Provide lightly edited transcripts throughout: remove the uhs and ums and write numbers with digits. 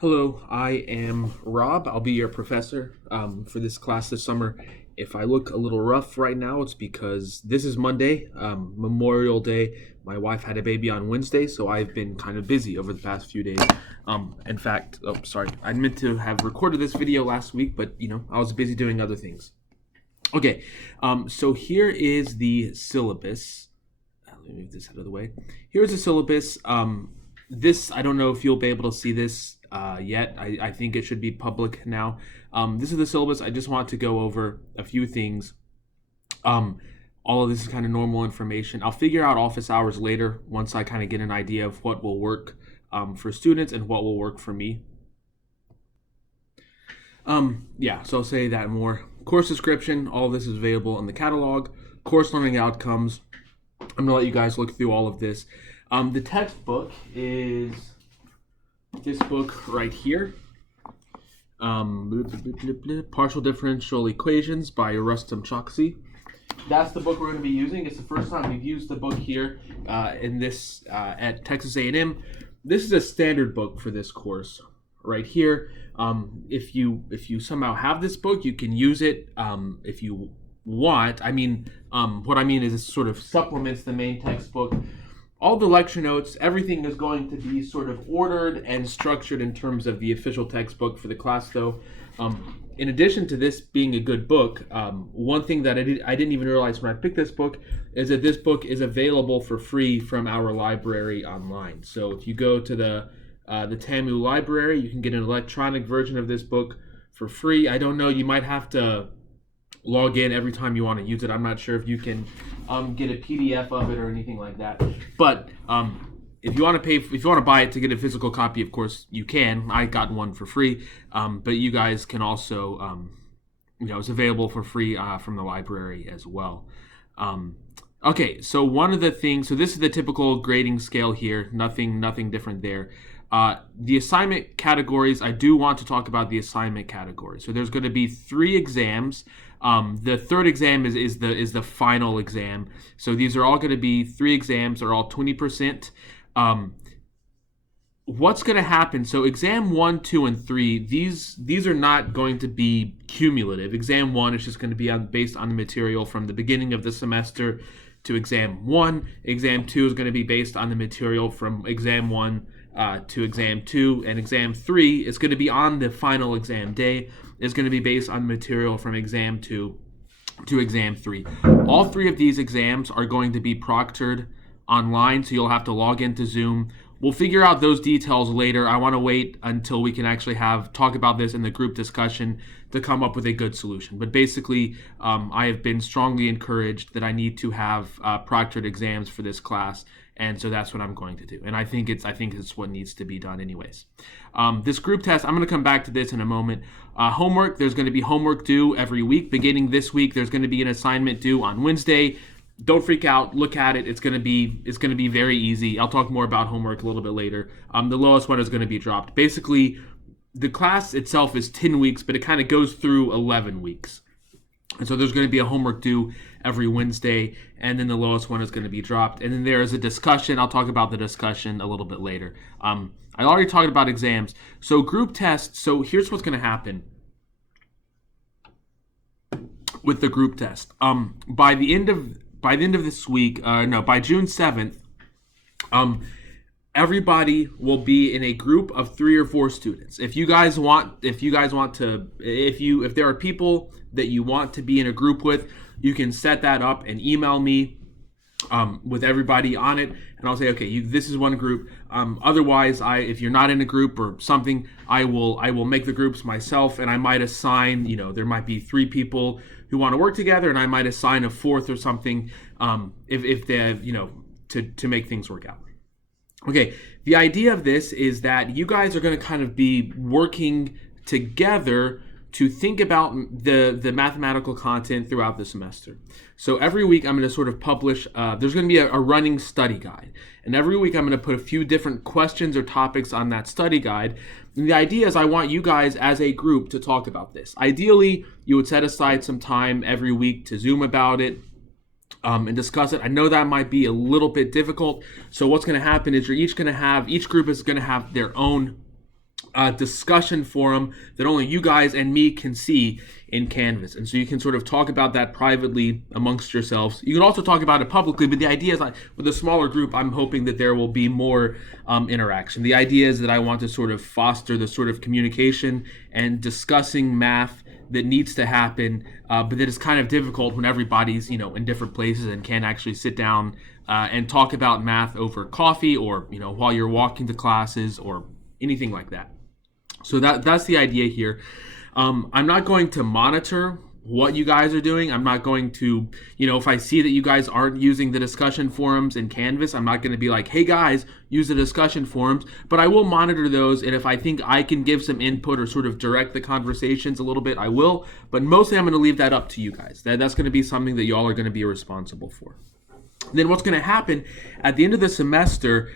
Hello, I am Rob. I'll be your professor for this class this summer. If I look a little rough right now, it's because this is Monday, Memorial Day. My wife had a baby on Wednesday, so I've been kind of busy over the past few days. In fact, sorry, I meant to have recorded this video last week, but I was busy doing other things. Okay, so here is the syllabus. Let me move this out of the way. Here's the syllabus. I don't know if you'll be able to see this yet. I think it should be public now. This is the syllabus. I just want to go over a few things. All of this is kind of normal information. I'll figure out office hours later once I kind of get an idea of what will work for students and what will work for me. So I'll say that more. Course description, all of this is available in the catalog. Course learning outcomes. I'm going to let you guys look through all of this. The textbook is this book right here. Partial Differential Equations by Rustam Choksi. That's the book we're going to be using. It's the first time we've used the book here at Texas A&M. This is a standard book for this course right here. If you somehow have this book, you can use it if you want. What I mean is it sort of supplements the main textbook. All the lecture notes, everything is going to be sort of ordered and structured in terms of the official textbook for the class, though. In addition to this being a good book, one thing that I didn't even realize when I picked this book is that this book is available for free from our library online. So if you go to the TAMU library, you can get an electronic version of this book for free. I don't know, you might have to log in every time you want to use it. I'm not sure if you can get a PDF of it or anything like that. But if you want to buy it to get a physical copy, of course you can. I got one for free, but you guys can also, it's available for free from the library as well. Okay, so one of the things, so this is the typical grading scale here. Nothing different there. The assignment categories, I do want to talk about the assignment categories. So there's going to be 3 exams. The third exam is the final exam. So these are all going to be 3 exams. They're all 20%. What's going to happen? So exam 1, 2, and 3, these are not going to be cumulative. Exam 1 is just going to be based on the material from the beginning of the semester to exam 1. Exam 2 is going to be based on the material from exam 1 to exam 2, and exam 3 is going to be on the final exam day. Is going to be based on material from exam 2 to exam 3. All 3 of these exams are going to be proctored online, so you'll have to log into Zoom. We'll figure out those details later. I want to wait until we can actually talk about this in the group discussion to come up with a good solution. But basically, I have been strongly encouraged that I need to have proctored exams for this class, and so that's what I'm going to do. And I think it's what needs to be done anyways. This group test, I'm going to come back to this in a moment. Homework, there's going to be homework due every week. Beginning this week, there's going to be an assignment due on Wednesday. Don't freak out. Look at it. It's going to be very easy. I'll talk more about homework a little bit later. The lowest one is going to be dropped. Basically, the class itself is 10 weeks, but it kind of goes through 11 weeks. And so there's going to be a homework due every Wednesday, and then the lowest one is going to be dropped. And then there is a discussion. I'll talk about the discussion a little bit later. I already talked about exams. So group tests. So here's what's going to happen with the group test. By the end of this week, by June 7th, everybody will be in a group of 3 or 4 students. If there are people that you want to be in a group with, you can set that up and email me with everybody on it, and I'll say, okay, this is one group. Otherwise, if you're not in a group or something, I will make the groups myself, and I might assign, there might be 3 people who want to work together, and I might assign a 4th or something, if they, to make things work out. Okay, the idea of this is that you guys are going to kind of be working together to think about the mathematical content throughout the semester. So every week I'm going to sort of publish, there's going to be a running study guide. And every week I'm going to put a few different questions or topics on that study guide. And the idea is I want you guys as a group to talk about this. Ideally, you would set aside some time every week to Zoom about it, and discuss it. I know that might be a little bit difficult. So what's going to happen is each group is going to have their own discussion forum that only you guys and me can see in Canvas. And so you can sort of talk about that privately amongst yourselves. You can also talk about it publicly, but the idea is, like, with a smaller group, I'm hoping that there will be more interaction. The idea is that I want to sort of foster the sort of communication and discussing math that needs to happen, but that is kind of difficult when everybody's, in different places and can't actually sit down and talk about math over coffee or, while you're walking to classes or anything like that. So that's the idea here. I'm not going to monitor what you guys are doing. I'm not going to, if I see that you guys aren't using the discussion forums in Canvas, I'm not going to be like, hey guys, use the discussion forums, but I will monitor those. And if I think I can give some input or sort of direct the conversations a little bit, I will. But mostly I'm going to leave that up to you guys. That's going to be something that y'all are going to be responsible for. Then what's going to happen at the end of the semester,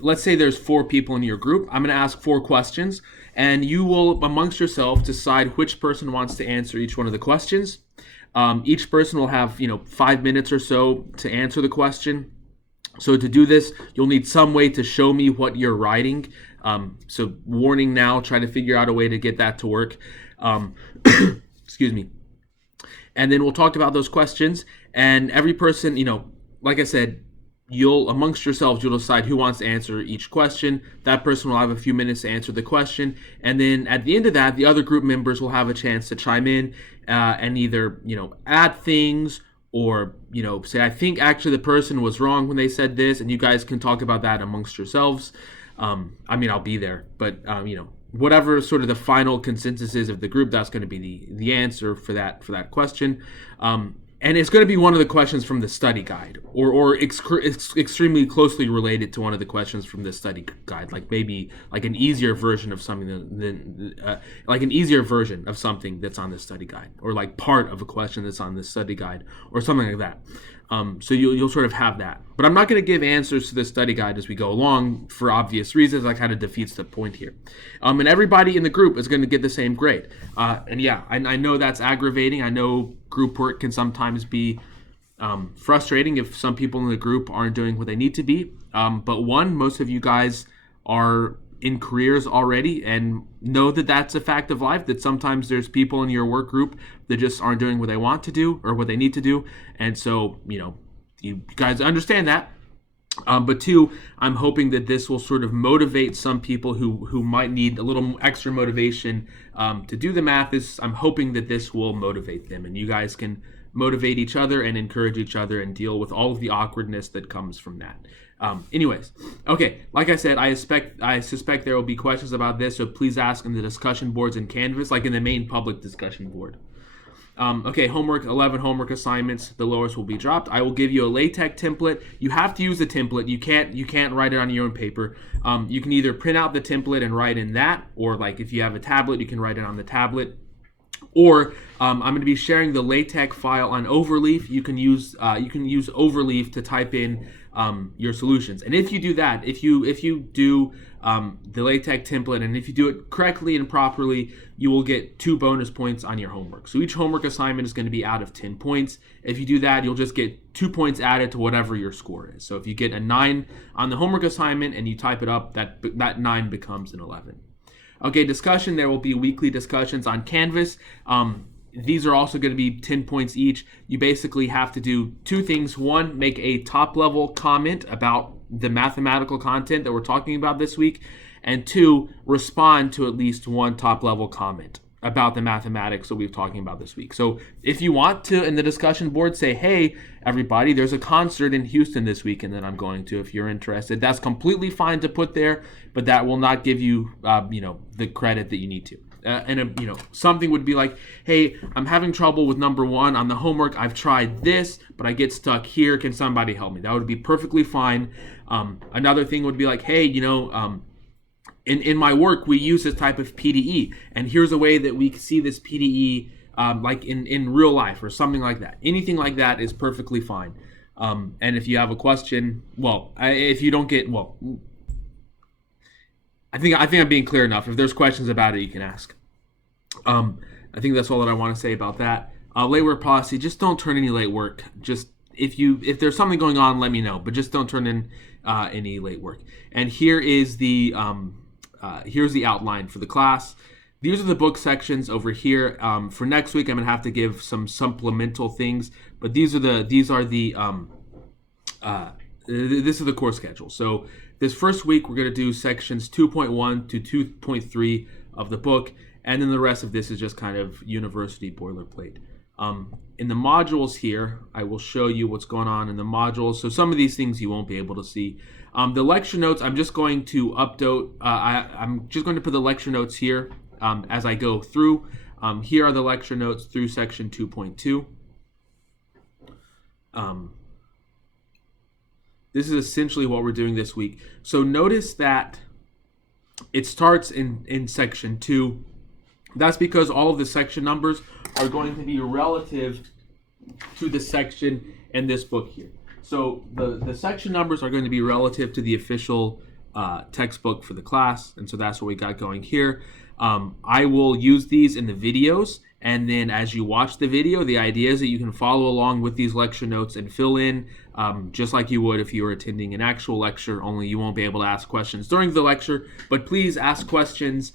let's say there's 4 people in your group. I'm going to ask 4 questions, and you will, amongst yourself, decide which person wants to answer each one of the questions. Each person will have, 5 minutes or so to answer the question. So to do this, you'll need some way to show me what you're writing. So warning now, try to figure out a way to get that to work. Excuse me. And then we'll talk about those questions, and every person, like I said, amongst yourselves, you'll decide who wants to answer each question. That person will have a few minutes to answer the question. And then at the end of that, the other group members will have a chance to chime in and either, add things or, say, I think actually the person was wrong when they said this, and you guys can talk about that amongst yourselves. I'll be there, but, whatever sort of the final consensus is of the group, that's going to be the answer for that question. And it's going to be one of the questions from the study guide, or extremely closely related to one of the questions from the study guide, like maybe like an easier version of something that's on the study guide, or like part of a question that's on the study guide, or something like that. So you'll sort of have that. But I'm not going to give answers to the study guide as we go along for obvious reasons. That kind of defeats the point here. And everybody in the group is going to get the same grade. I know that's aggravating. I know group work can sometimes be frustrating if some people in the group aren't doing what they need to be. But most of you guys are in careers already and know that that's a fact of life, that sometimes there's people in your work group that just aren't doing what they want to do or what they need to do. And so, you guys understand that. But 2, I'm hoping that this will sort of motivate some people who might need a little extra motivation to do the math. I'm hoping that this will motivate them, and you guys can motivate each other and encourage each other and deal with all of the awkwardness that comes from that. Anyways, okay, like I said, I suspect there will be questions about this, so please ask in the discussion boards in Canvas, like in the main public discussion board. Homework, 11 homework assignments. The lowest will be dropped. I will give you a LaTeX template. You have to use the template. You can't write it on your own paper. You can either print out the template and write in that, or like if you have a tablet, you can write it on the tablet. Or I'm going to be sharing the LaTeX file on Overleaf. You can use Overleaf to type in your solutions. And if you do that, if you do the LaTeX template, and if you do it correctly and properly, you will get 2 bonus points on your homework. So each homework assignment is going to be out of 10 points. If you do that, you'll just get 2 points added to whatever your score is. So if you get a 9 on the homework assignment and you type it up, that 9 becomes an 11. Okay, discussion. There will be weekly discussions on Canvas. These are also going to be 10 points each. You basically have to do 2 things. 1, make a top-level comment about the mathematical content that we're talking about this week. And 2, respond to at least 1 top-level comment about the mathematics that we're talking about this week. So if you want to, in the discussion board, say, hey, everybody, there's a concert in Houston this weekend that I'm going to, if you're interested. That's completely fine to put there, but that will not give you, the credit that you need to. Something would be like, hey, I'm having trouble with number 1 on the homework. I've tried this, but I get stuck here. Can somebody help me? That would be perfectly fine. Another thing would be like, hey, in my work, we use this type of PDE, and here's a way that we see this PDE like in real life or something like that. Anything like that is perfectly fine. And if you have a question, if you don't get, I think I'm being clear enough. If there's questions about it, you can ask. I think that's all that I want to say about that. Late work policy, just don't turn any late work. Just if there's something going on, let me know, but just don't turn in any late work. And here is the here's the outline for the class. These are the book sections over here. For next week, I'm gonna have to give some supplemental things, but this is the course schedule. So this first week, we're gonna do sections 2.1 to 2.3 of the book, and then the rest of this is just kind of university boilerplate. In the modules here, I will show you what's going on in the modules. So some of these things you won't be able to see. The lecture notes, I'm just going to update. I'm just going to put the lecture notes here as I go through. Here are the lecture notes through section 2.2. This is essentially what we're doing this week. So notice that it starts in section 2. That's because all of the section numbers are going to be relative to the section in this book here. So the section numbers are going to be relative to the official textbook for the class, and so that's what we got going here. I will use these in the videos, and then as you watch the video, the idea is that you can follow along with these lecture notes and fill in just like you would if you were attending an actual lecture, only you won't be able to ask questions during the lecture, but please ask questions.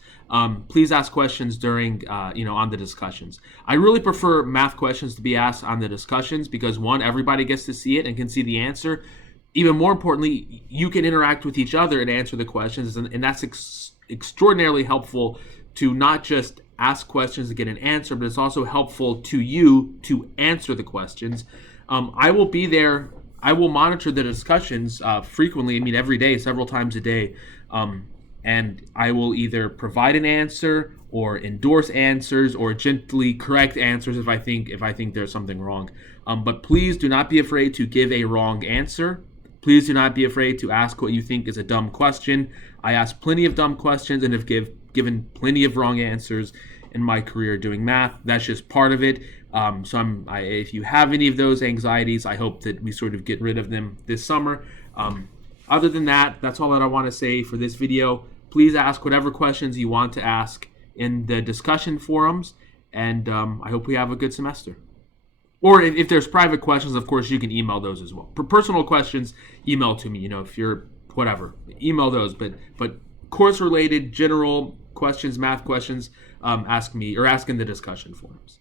Please ask questions during, on the discussions. I really prefer math questions to be asked on the discussions because, one, everybody gets to see it and can see the answer. Even more importantly, you can interact with each other and answer the questions, and that's extraordinarily helpful to not just ask questions to get an answer, but it's also helpful to you to answer the questions. I will be there. I will monitor the discussions frequently, every day, several times a day. And I will either provide an answer or endorse answers or gently correct answers if I think there's something wrong. But please do not be afraid to give a wrong answer. Please do not be afraid to ask what you think is a dumb question. I ask plenty of dumb questions and have given plenty of wrong answers in my career doing math. That's just part of it. If you have any of those anxieties, I hope that we sort of get rid of them this summer. Other than that, that's all that I want to say for this video. Please ask whatever questions you want to ask in the discussion forums, and I hope we have a good semester. Or if there's private questions, of course, you can email those as well. For personal questions, email to me. If you're whatever, email those. But course-related, general questions, math questions, ask me or ask in the discussion forums.